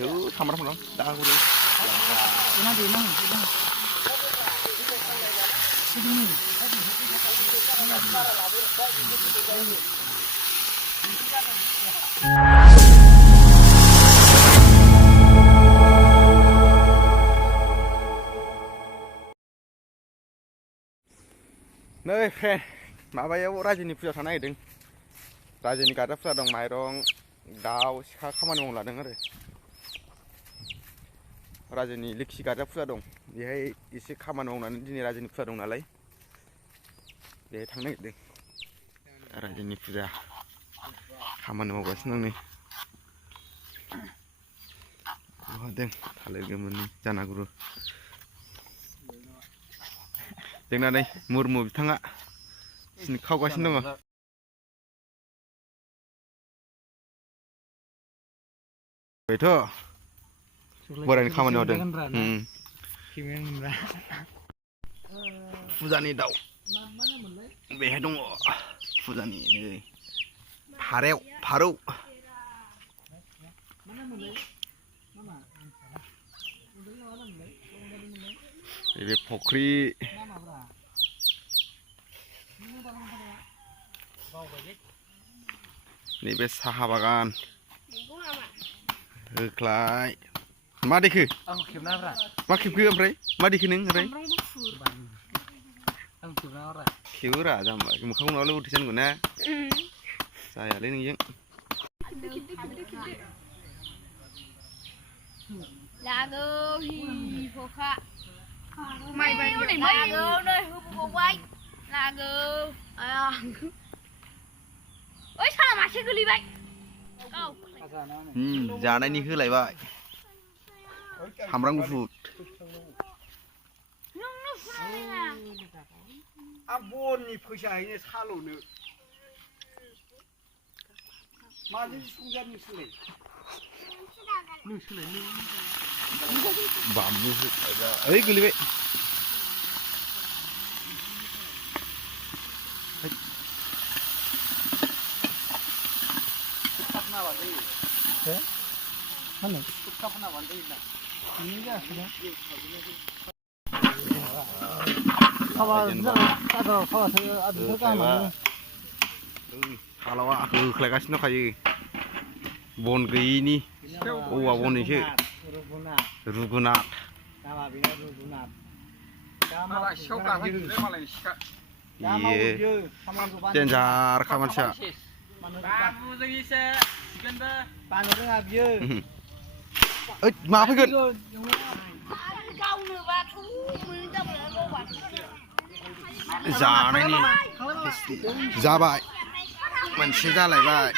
chứ không đâu đã có đi nó đi nó nơi khe mà bây giờ ra jadi puja sana itu ra jadi kata puja dong mairong daw kaman mau ladang ada ra jadi liksi kata puja dong dia isi kaman mau nanti ini ra jadi puja dong nalai dia tangnai itu ra jadi puja kaman mau gas nang nih wah deng thale gemani jana guru जोंना नै मुरमु बिथाङा खावगासिनो दङ बेथ' बोरायनि खामानि मावदों फुजानि दाउ बेहाय दङ फुजानि नै फारौ बे फख्रि नैबे साहा बागान होख्लाय मा देखो मा खेबखो ओमफ्राय मा देखो नों ओमफ्राय खेबोरा जाम्बा मोखां उनावलाय उथि जानांगौ ना जायालै नोंजों लागौ हि फखा माइबारियाव लागौ नै होबोबावबाय लागौ आया ओइ साला मासे गोलैबाय जानायनि होलायबाय सामब्राम गुफुर बननि फैसा हैनो साल'नो माजों संजानो नोंसोरलाय बामु ओइ गोलैबाय हालावा होख्लायगासिनो दंखायो बन गैयिनि औवा बननिसो रुगुनाथ इयो देन्जार खामानिया ओइ मा फैगोन जानायनि जाबाय मोनसे जालायबाय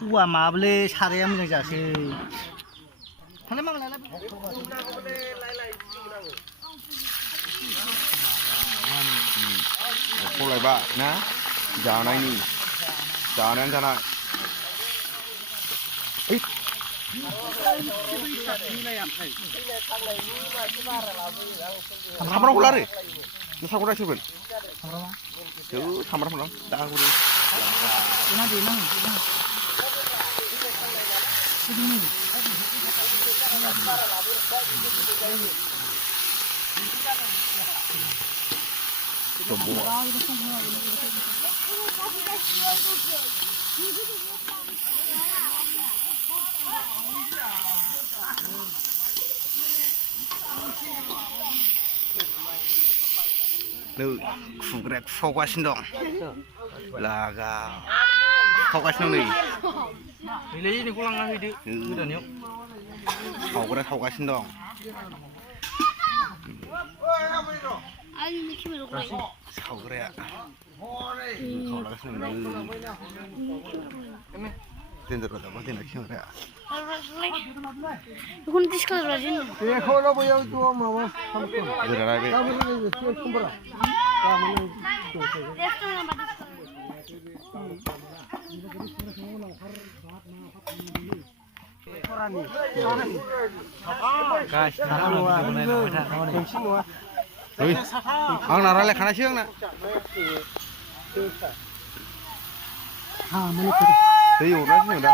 हुआ माबले साराया मोजां जासै फलायबाय ना जानायनि जानायानो जानाय सामब्रामखौ लारो नोंसाखौ रायसोगोन सामब्राम दा हरो नै खुग्राया खुफावगासिनो दं लागा खावगासिनो दं नै नोंखौ लांना हैदो गोदानायाव खावग्रा खावगासिनो दं सावग्राया खावलागासिनो दं देन्जार जाबा देना खेवग्राया बेखौनो डिसकास रायजेन बेखौल' बैयाव ज' माबा गोराना बे आंना रायलायखानायसो आंना दै अरनासो दं दा